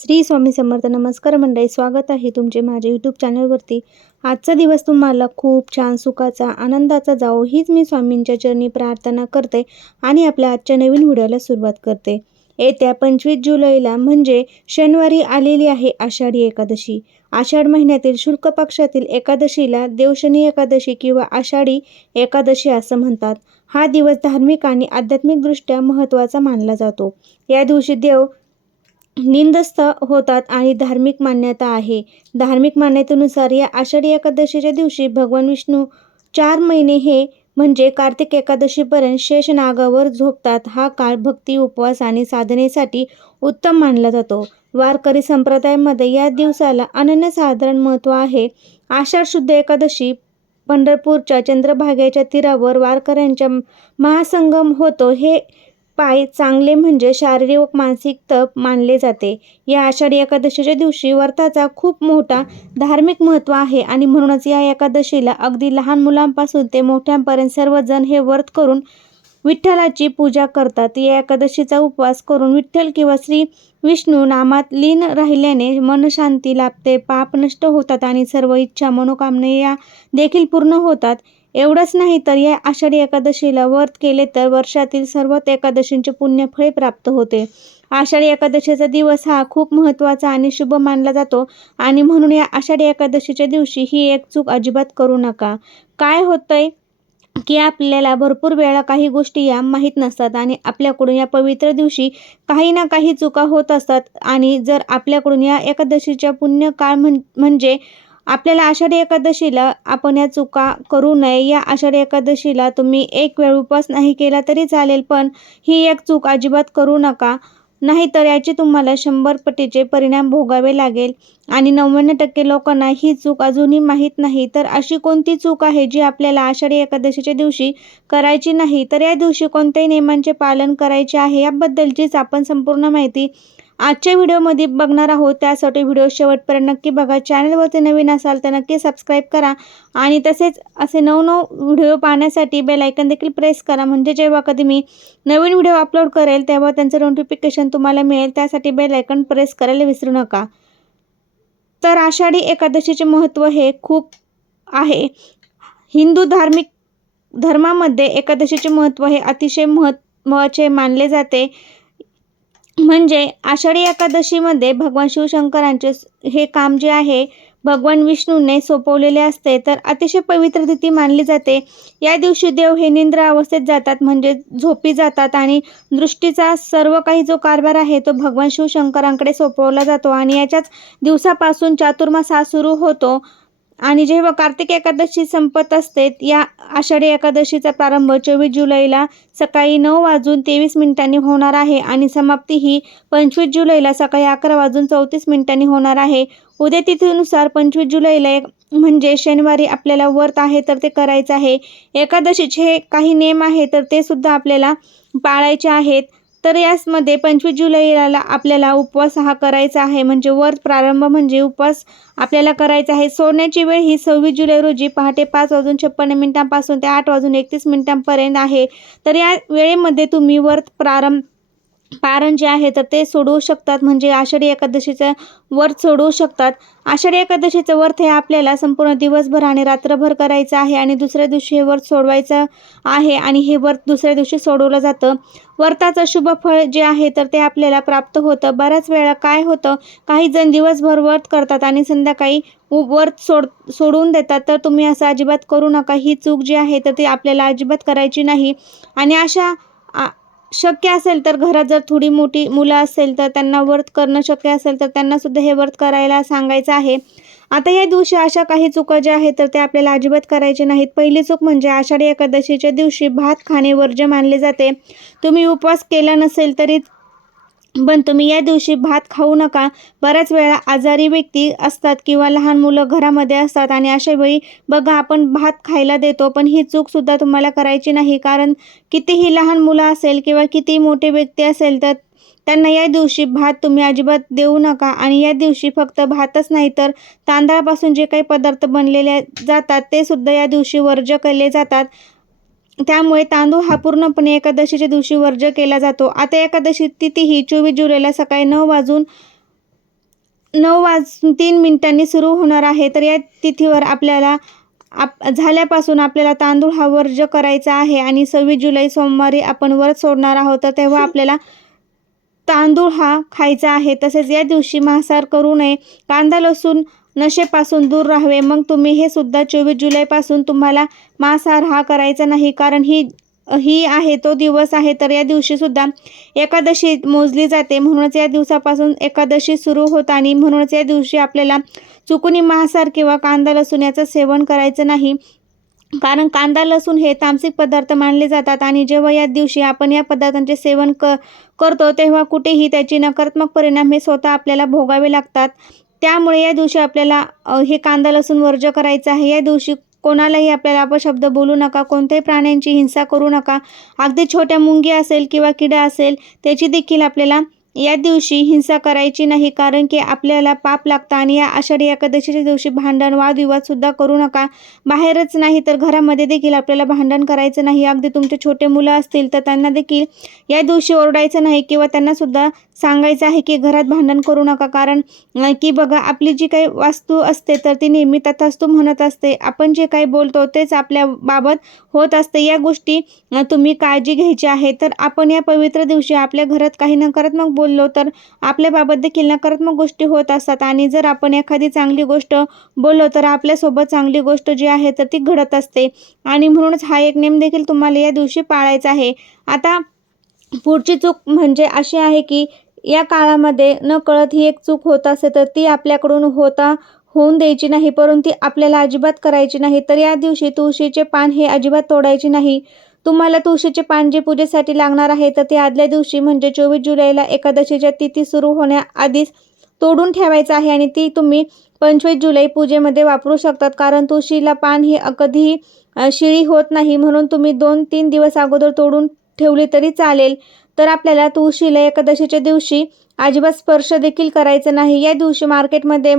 श्री स्वामी समर्थ. नमस्कार मंडळी, स्वागत आहे तुमचे माझ्या यूट्यूब चॅनलवरती. आजचा दिवस तुम्हाला खूप छान, सुखाचा, आनंदाचा जावो हीच मी स्वामींच्या चरणी प्रार्थना करते आणि आपल्या आजच्या नवीन व्हिडिओला सुरुवात करते. येत्या 25 जुलैला म्हणजे शनिवारी आलेली आहे आषाढी एकादशी. आषाढ महिन्यातील शुक्ल पक्षातील एकादशीला देवशनी एकादशी किंवा आषाढी एकादशी असं म्हणतात. हा दिवस धार्मिक आणि आध्यात्मिकदृष्ट्या महत्त्वाचा मानला जातो. या दिवशी देव निंदस्थ होतात आणि धार्मिक मान्यता आहे. धार्मिक मान्यतेनुसार या आषाढी एकादशीच्या दिवशी भगवान विष्णू 4 महिने हे म्हणजे कार्तिक एकादशीपर्यंत शेषनागावर झोपतात. हा काळ भक्ती, उपवास आणि साधनेसाठी उत्तम मानला जातो. वारकरी संप्रदायामध्ये या दिवसाला अनन्यसाधारण महत्त्व आहे. आषाढ शुद्ध एकादशी पंढरपूरच्या चंद्रभागेच्या तीरावर वारकऱ्यांचा महासंगम होतो. हे पाय चांगले म्हणजे शारीरिक व मानसिक तप मानले जाते. या आषाढी एकादशीच्या दिवशी व्रताचा खूप मोठा धार्मिक महत्त्व आहे आणि म्हणूनच या एकादशीला अगदी लहान मुलांपासून ते मोठ्यांपर्यंत सर्वजण हे व्रत करून विठ्ठलाची पूजा करतात. या एकादशीचा उपवास करून विठ्ठल किंवा श्री विष्णू नामात लीन राहिल्याने मनशांती लाभते, पाप नष्ट होतात आणि सर्व इच्छा मनोकामना या देखील पूर्ण होतात. एवढंच नाही तर या आषाढी एकादशीला व्रत केले तर वर्षातील सर्व एकादशींचे पुण्यफळ प्राप्त होते. आषाढी एकादशीचा दिवस हा खूप महत्त्वाचा आणि शुभ मानला जातो आणि म्हणून या आषाढी एकादशीच्या दिवशी ही एक चूक अजिबात करू नका. काय होतंय की आपल्याला भरपूर वेळा काही गोष्टी या माहीत नसतात आणि आपल्याकडून या पवित्र दिवशी काही ना काही चुका होत असतात आणि जर आपल्याकडून या एकादशीच्या पुण्य काळ म्हणजे आपल्याला आषाढी एकादशीला आपण या चुका करू नये. या आषाढी एकादशीला तुम्ही एक वेळ उपवास नाही केला तरी चालेल, पण ही एक चूक अजिबात करू नका, नाहीतर याचे तुम्हाला 100 पटीचे परिणाम भोगावे लागेल. आणि 99% लोकांना ही चूक अजूनही माहीत नाही. तर अशी कोणती चूक आहे जी आपल्याला आषाढी एकादशीच्या दिवशी करायची नाही? तर या दिवशी कोणत्याही नियमांचे पालन करायचे आहे याबद्दलचीच आपण संपूर्ण माहिती आजच्या व्हिडिओमध्ये बघणार आहोत. त्यासाठी व्हिडिओ शेवटपर्यंत नक्की बघा. चॅनलवरती नवीन असाल तर नक्की सबस्क्राईब करा आणि तसेच असे नवनवीन व्हिडिओ पाहण्यासाठी बेल आयकॉन देखील प्रेस करा, म्हणजे जेव्हा कधी मी नवीन व्हिडिओ अपलोड करेल तेव्हा त्यांचं नोटिफिकेशन तुम्हाला मिळेल. त्यासाठी बेल आयकॉन प्रेस करायला विसरू नका. तर आषाढी एकादशीचे महत्त्व हे खूप आहे. हिंदू धर्मामध्ये एकादशीचे महत्त्व हे अतिशय महत्त्वाचे मानले जाते. म्हणजे आषाढी एकादशीमध्ये भगवान शिवशंकरांचे हे काम जे आहे भगवान विष्णूने सोपवलेले असते, तर अतिशय पवित्र तिथी मानली जाते. या दिवशी देव हे निद्रा अवस्थेत जातात, म्हणजे झोपी जातात आणि दृष्टीचा सर्व काही जो कारभार आहे तो भगवान शिवशंकरांकडे सोपवला जातो आणि याच्याच दिवसापासून चातुर्मास हा सुरू होतो. आणि जेव्हा कार्तिक एकादशी संपत असते, या आषाढी एकादशीचा प्रारंभ 24 जुलैला सकाळी 9:23 होणार आहे आणि समाप्ती ही 25 जुलैला सकाळी 11:34 होणार आहे. उद्या तिथीनुसार 25 जुलैला म्हणजे शनिवारी आपल्याला व्रत आहे तर ते करायचं आहे. एकादशीचे हे काही नियम आहे तर ते सुद्धा आपल्याला पाळायचे आहेत. तर यामध्ये 25 जुलैला आपल्याला उपवास हा करायचा आहे, म्हणजे व्रत प्रारंभ म्हणजे उपवास आपल्याला करायचा आहे. सोडण्याची वेळ ही 26 जुलै रोजी पहाटे 5:56 पासून ते 8:31 आहे. तर या वेळेमध्ये तुम्ही व्रत पारण जे आहे तर ते सोडवू शकतात, म्हणजे आषाढी एकादशीचं व्रत सोडवू शकतात. आषाढी एकादशीचं व्रत हे आपल्याला संपूर्ण दिवसभर आणि रात्रभर करायचं आहे आणि दुसऱ्या दिवशी हे व्रत सोडवायचं आहे आणि हे व्रत दुसऱ्या दिवशी सोडवलं जातं. व्रताचं शुभ फळ जे आहे तर ते आपल्याला प्राप्त होतं. बऱ्याच वेळा काय होतं, काही जण दिवसभर व्रत करतात आणि संध्याकाळी व्रत सोडून देतात. तर तुम्ही असं अजिबात करू नका. ही चूक जी आहे तर ती आपल्याला अजिबात करायची नाही. आणि शक्य असेल तर घरात जर थोडी मोठी मुलं असेल तर त्यांना व्रत करणं शक्य असेल तर त्यांना सुद्धा हे व्रत करायला सांगायचं आहे. आता या दिवशी अशा काही चुका ज्या आहेत तर ते आपल्याला अजिबात करायचे नाहीत. पहिली चूक म्हणजे आषाढी एकादशीच्या दिवशी भात खाणे वर्ज्य मानले जाते. तुम्ही उपवास केला नसेल तरी पण तुम्ही या दिवशी भात खाऊ नका. बऱ्याच वेळा आजारी व्यक्ती असतात किंवा लहान मुलं घरामध्ये असतात आणि अशा वेळी बघा आपण भात खायला देतो, पण ही चूकसुद्धा तुम्हाला करायची नाही. कारण कितीही लहान मुलं असेल किंवा कितीही मोठे व्यक्ती असेल तर त्यांना या दिवशी भात तुम्ही अजिबात देऊ नका. आणि या दिवशी फक्त भातच नाही तर तांदळापासून जे काही पदार्थ बनलेले जातात ते सुद्धा या दिवशी वर्ज्य केले जातात. त्यामुळे तांदूळ हा पूर्णपणे एकादशीच्या दिवशी वर्ज्य केला जातो. आता एकादशी तिथी ही 24 जुलैला सकाळी 9 वाजून 9:03 सुरू होणार आहे. तर या तिथीवर आपल्याला झाल्यापासून आपल्याला तांदूळ हा वर्ज्य करायचा आहे आणि 26 जुलै सोमवारी आपण व्रत सोडणार आहोत. तर तेव्हा आपल्याला तांदूळ हा खायचा आहे. तसेच या दिवशी मांसाहार करू नये. कांदा लसूण नशेपासून दूर राहावे. मग तुम्ही हे सुद्धा 24 जुलैपासून तुम्हाला मांसाहार हा करायचा नाही, कारण ही आहे तो दिवस आहे. तर या दिवशी सुद्धा एकादशी मोजली जाते, म्हणूनच या दिवसापासून एकादशी सुरू होत आणि म्हणूनच या दिवशी आपल्याला चुकूनही मांसाहार किंवा कांदा लसूण याचं सेवन करायचं नाही, कारण कांदा लसूण हे तामसिक पदार्थ मानले जातात आणि जेव्हा या दिवशी आपण या पदार्थांचे सेवन करतो तेव्हा कुठेही त्याची नकारात्मक परिणाम हे स्वतः आपल्याला भोगावे लागतात. त्यामुळे या दिवशी आपल्याला हे कांदा लसूण वर्ज्य करायचं आहे. या दिवशी कोणालाही आपल्याला अपशब्द बोलू नका, कोणत्याही प्राण्यांची हिंसा करू नका. अगदी छोट्या मुंगी असेल किंवा किडा असेल त्याची देखील आपल्याला या दिवशी हिंसा करायची नाही, कारण की आपल्याला पाप लागतं. आणि या आषाढी एकादशीच्या दिवशी भांडण वादविवाद सुद्धा करू नका. बाहेरच नाही तर घरामध्ये देखील आपल्याला भांडण करायचं नाही. अगदी तुमचे छोटे मुलं असतील तर त्यांना देखील या दिवशी ओरडायचं नाही किंवा त्यांना सुद्धा सांगायचं आहे की घरात भांडण करू नका, कारण की बघा आपली जी काही वास्तू असते तर ती नेहमी तथास्तु म्हणत असते. आपण जे काही बोलतो तेच आपल्या बाबत होत असते. या गोष्टी तुम्ही काळजी घ्यायची आहे. तर आपण या पवित्र दिवशी आपल्या घरात काही नकारात्मक बोललो तर आपल्या बाबत देखील नकारात्मक गोष्टी होत असतात, आणि जर आपण एखादी चांगली गोष्ट बोललो तर आपल्यासोबत चांगली गोष्ट जी आहे तर ती घडत असते. आणि म्हणूनच हा एक नेम देखील तुम्हाला या दिवशी पाळायचा आहे. आता पुढची चूक म्हणजे अशी आहे की या काळामध्ये नकळत ही एक चूक होत असते तर ती आपल्याकडून होऊन द्यायची नाही, परंतु ती आपल्याला अजिबात करायची नाही. तर या दिवशी तुळशीचे पान हे अजिबात तोडायचे नाही. तुम्हाला तुळशीचे पान जे पूजेसाठी लागणार आहे तर ते आदल्या दिवशी म्हणजे 24 जुलैला एकादशीच्या तिथी सुरू होण्याआधीच तोडून ठेवायचं आहे आणि ती तुम्ही 25 जुलै पूजेमध्ये वापरू शकतात, कारण तुळशीला पान ही कधीही शिळी होत नाही, म्हणून तुम्ही 2-3 दिवस अगोदर तोडून ठेवली तरी चालेल. तर आपल्याला तुळशीला एकादशीच्या दिवशी अजिबात स्पर्श देखील करायचं नाही. या दिवशी मार्केटमध्ये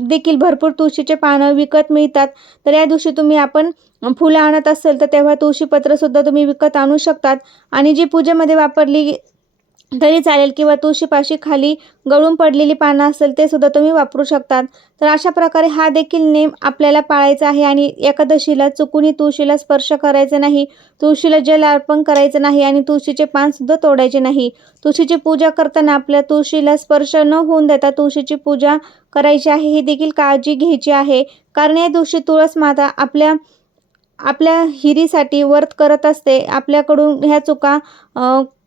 देखील भरपूर तुळशीचे पानं विकत मिळतात. तर या दिवशी आपण फुलं आणत असेल तर तेव्हा तुळशीपत्रसुद्धा तुम्ही विकत आणू शकतात आणि जी पूजेमध्ये वापरली तरी चालेल किंवा तुळशीपाशी खाली गळून पडलेली पानं असेल ते सुद्धा तुम्ही वापरू शकतात. तर अशा प्रकारे हा देखील नेम आपल्याला पाळायचा आहे आणि एकादशीला चुकूनही तुळशीला स्पर्श करायचा नाही, तुळशीला जल अर्पण करायचं नाही आणि तुळशीचे पानसुद्धा तोडायचे नाही. तुळशीची पूजा करताना आपल्या तुळशीला स्पर्श न होऊन देता तुळशीची पूजा करायची आहे, ही देखील काळजी घ्यायची आहे. कारण या दिवशी तुळस माता आपल्या हिरीसाठी व्रत करत असते. आपल्याकडून ह्या चुका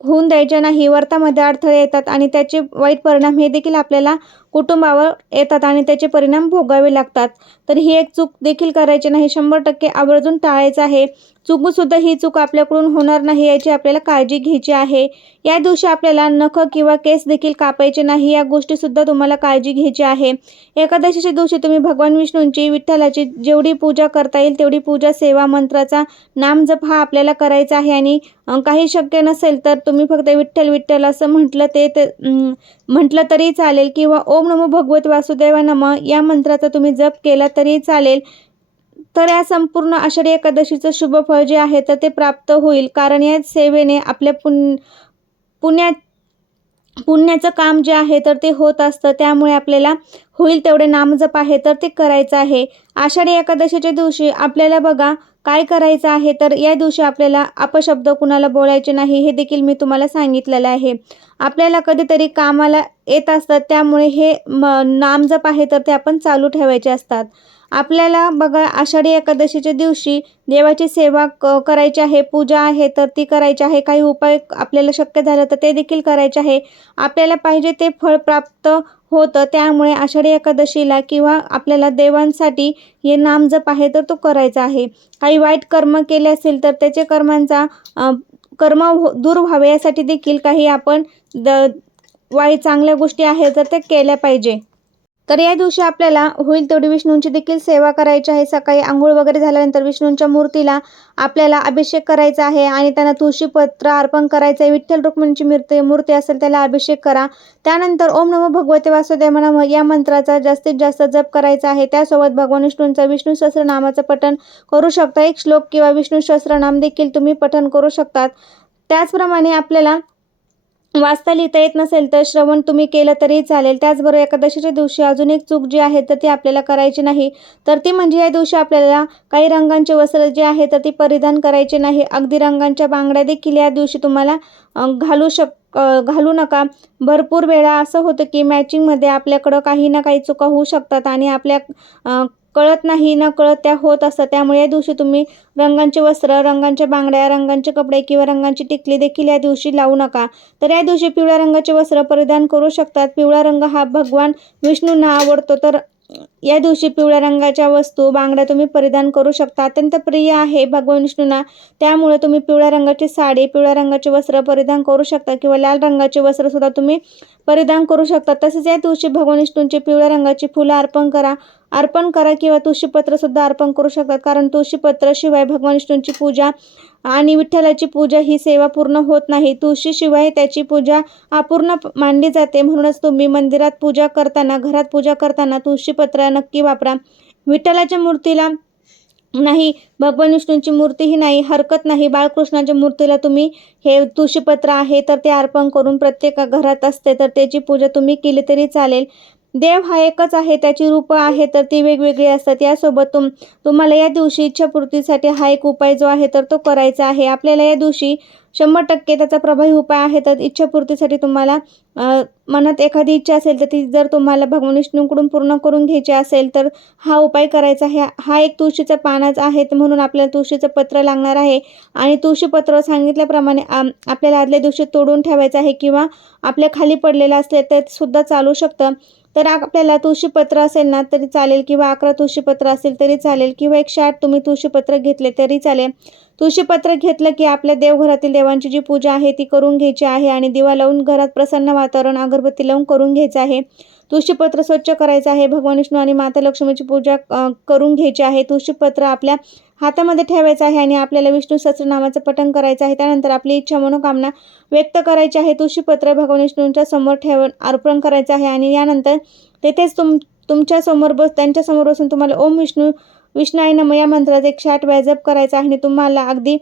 होऊन द्यायच्या नाही. व्रतामध्ये अडथळे येतात आणि त्याचे वाईट परिणाम हे देखील आपल्याला कुटुंबावर येतात आणि त्याचे परिणाम भोगावे लागतात. तर ही एक चूक देखील करायची नाही. 100% आवर्जून टाळायचं आहे. चुकूनसुद्धा ही चूक आपल्याकडून होणार नाही याची आपल्याला काळजी घ्यायची आहे. या दिवशी आपल्याला नख किंवा केस देखील कापायचे नाही. या गोष्टीसुद्धा तुम्हाला काळजी घ्यायची आहे. एकादशीच्या दिवशी तुम्ही भगवान विष्णूंची, विठ्ठलाची जेवढी पूजा करता येईल तेवढी पूजा, सेवा, मंत्राचा नामजप हा आपल्याला करायचा आहे. आणि काही शक्य नसेल तर तुम्ही फक्त विठ्ठल विठ्ठल असं म्हटलं तरी चालेल किंवा ओम नमो भगवते वासुदेवाय नमः या मंत्राचा तुम्ही जप केला तरी चालेल. तर या संपूर्ण आषाढी एकादशीचं शुभ फळ जे आहे तर ते प्राप्त होईल, कारण या सेवेने आपल्या पुण्याचं काम जे आहे तर ते होत असतं. त्यामुळे आपल्याला होईल तेवढे नामजप आहे तर ते करायचं आहे. आषाढी एकादशीच्या दिवशी आपल्याला बघा काय करायचं आहे, तर या दिवशी आपल्याला अपशब्द कुणाला बोलायचे नाही, हे देखील मी तुम्हाला सांगितलेलं आहे. आपल्याला कधीतरी कामाला येत असतात, त्यामुळे हे नामजप आहे तर ते आपण चालू ठेवायचे असतात. आपल्याला बघा आषाढी एकादशीच्या दिवशी देवाची सेवा करायची आहे, पूजा आहे तर ती करायची आहे. काही उपाय आपल्याला शक्य झालं तर ते देखील करायचे आहे. आपल्याला पाहिजे ते फळ प्राप्त होतं. त्यामुळे आषाढी एकादशीला किंवा आपल्याला देवांसाठी हे नामजप आहे तर तो करायचा आहे. काही वाईट कर्म केले असेल तर त्याचे कर्म दूर व्हावे यासाठी देखील काही आपण वाईट चांगल्या गोष्टी आहेत तर ते केल्या पाहिजे. तर या दिवशी आपल्याला होईल तेवढी विष्णूंची देखील सेवा करायची आहे. सकाळी आंघोळ वगैरे झाल्यानंतर विष्णूंच्या मूर्तीला आपल्याला अभिषेक करायचा आहे आणि त्यांना तुळशीपत्र अर्पण करायचं आहे. विठ्ठल रुक्मिणीची मूर्ती असेल त्याला अभिषेक करा. त्यानंतर ओम नमो भगवते वासुदेवाय नमः या मंत्राचा जास्तीत जास्त जप करायचा आहे. त्यासोबत भगवान विष्णूंचा विष्णू सहस्त्रनामाचं पठण करू शकता. एक श्लोक किंवा विष्णू सहस्त्रनाम देखील तुम्ही पठण करू शकतात. त्याचप्रमाणे आपल्याला वाचता लिहिता येत नसेल तर श्रवण तुम्ही केलं तरी चालेल. त्याचबरोबर एकादशीच्या दिवशी अजून एक चूक जी आहे तर ती आपल्याला करायची नाही. तर ती म्हणजे या दिवशी आपल्याला काही रंगांचे वस्त्र जे आहे तर ती परिधान करायचे नाही. अगदी रंगांच्या बांगड्या देखील या दिवशी तुम्हाला घालू नका. भरपूर वेळा असं होतं की मॅचिंगमध्ये आपल्याकडं काही ना काही चुका होऊ शकतात आणि आपल्या कळत नाही न कळत त्या होत असतात. त्यामुळे या दिवशी तुम्ही रंगांचे वस्त्र, रंगांच्या बांगड्या, रंगांचे कपडे किंवा रंगांची टिकली देखील या दिवशी लावू नका. तर या दिवशी पिवळ्या रंगाचे वस्त्र परिधान करू शकतात. पिवळा रंग हा भगवान विष्णूंना आवडतो. तर या दिवशी पिवळ्या रंगाच्या वस्तू, बांगड्या तुम्ही परिधान करू शकता. अत्यंत प्रिय आहे भगवान विष्णूंना. त्यामुळे तुम्ही पिवळ्या रंगाची साडी, पिवळ्या रंगाचे वस्त्र परिधान करू शकता किंवा लाल रंगाचे वस्त्रसुद्धा तुम्ही परिधान करू शकता. तसेच या दिवशी भगवान विष्णूंची पिवळ्या रंगाची फुलं अर्पण करा किंवा तुळशीपत्रसुद्धा अर्पण करू शकतात. कारण तुळशीपत्राशिवाय भगवान विष्णूंची पूजा आणि विठ्ठलाची पूजा ही सेवा पूर्ण होत नाही. तुळशीशिवाय त्याची पूजा अपूर्ण मानली जाते. म्हणूनच तुम्ही मंदिरात पूजा करताना, घरात पूजा करताना तुळशीपत्र नक्की वापरा. विठ्ठलाच्या मूर्तीला नाही, भगवान विष्णूंची मूर्तीही नाही, हरकत नाही. बाळकृष्णाच्या मूर्तीला तुम्ही हे तुळशीपत्र आहे तर ते अर्पण करून प्रत्येक घरात असते तर त्याची पूजा तुम्ही केली तरी चालेल. देव हा एकच आहे, त्याची रूपं आहे तर ती वेगवेगळी असतात. यासोबत तुम्हाला या दिवशी इच्छापूर्तीसाठी हा एक उपाय जो आहे तर तो करायचा आहे. आपल्याला या दिवशी 100% त्याचा प्रभावी उपाय आहे. तर इच्छापूर्तीसाठी तुम्हाला मनात एखादी इच्छा असेल तर ती जर तुम्हाला भगवान विष्णूंकडून पूर्ण करून घ्यायची असेल तर हा उपाय करायचा आहे. हा एक तुळशीचा पानाच आहे म्हणून आपल्याला तुळशीचं पत्र लागणार आहे आणि तुळशीपत्र सांगितल्याप्रमाणे आपल्याला आदल्या दिवशी तोडून ठेवायचं आहे किंवा आपल्या खाली पडलेलं असले तर सुद्धा चालू शकतं. तर आपल्याला तुळशीपत्र असेल ना तरी चालेल किंवा 11 तुळशीपत्र असेल तरी चालेल किंवा 108 तुम्ही तुळशीपत्र घेतले तरी चालेल. तुळशीपत्र घेतलं की आपल्या देवघरातील देवांची जी पूजा आहे ती करून घ्यायची आहे आणि दिवा लावून घरात प्रसन्न वातावरण, अगरबत्ती लावून करून घ्यायचं आहे. तुळशीपत्र स्वच्छ करायचं आहे. भगवान विष्णू आणि माता लक्ष्मीची पूजा करून घ्यायची आहे. तुळशीपत्र आपल्या हातामध्ये ठेवायचं आहे आणि आपल्याला विष्णू सहस्रनामाचं पठण करायचं आहे. त्यानंतर आपली इच्छा मनोकामना व्यक्त करायची आहे. तुळशीपत्र भगवान विष्णूंच्या समोर ठेवून अर्पण करायचं आहे आणि यानंतर तेथेच तुमच्या समोर त्यांच्यासमोर बसून तुम्हाला ओम विष्णुआय नमः या मंत्राचा 108 वेळा जप करायचा आहे आणि तुम्हाला अगदी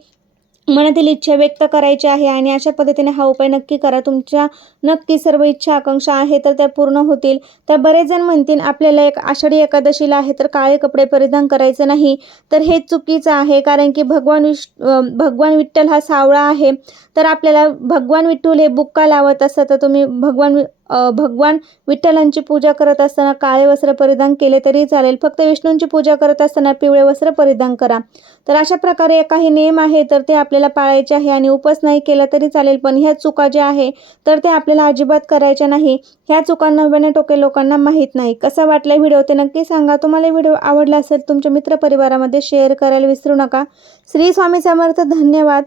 मनातील इच्छा व्यक्त करायची आहे आणि अशा पद्धतीने हा उपाय नक्की करा. तुमच्या नक्की सर्व इच्छा आकांक्षा आहे तर त्या पूर्ण होतील. तर बरेच जण म्हणतील आपल्याला एक आषाढी एकादशीला आहे तर काळे कपडे परिधान करायचं नाही. तर हे चुकीचं आहे कारण की भगवान विठ्ठल हा सावळा आहे. तर आपल्याला भगवान विठ्ठल हे बुक्का लावत असतात तर तुम्ही भगवान विठ्ठलांची पूजा करत असताना काळे वस्त्र परिधान केले तरी चालेल. फक्त विष्णूंची पूजा करत असताना पिवळे वस्त्र परिधान करा. तर अशा प्रकारे काही नियम आहे तर ते आपल्याला पाळायचे आहे आणि उपवास नाही केला तरी चालेल. पण ह्या चुका ज्या आहे तर ते आपल्याला अजिबात करायच्या नाही. ह्या चुका 99% लोकांना माहीत नाही. कसा वाटला व्हिडिओ ते नक्की सांगा. तुम्हाला व्हिडिओ आवडला असेल तुमच्या मित्रपरिवारामध्ये शेअर करायला विसरू नका. श्री स्वामी समर्थ. धन्यवाद.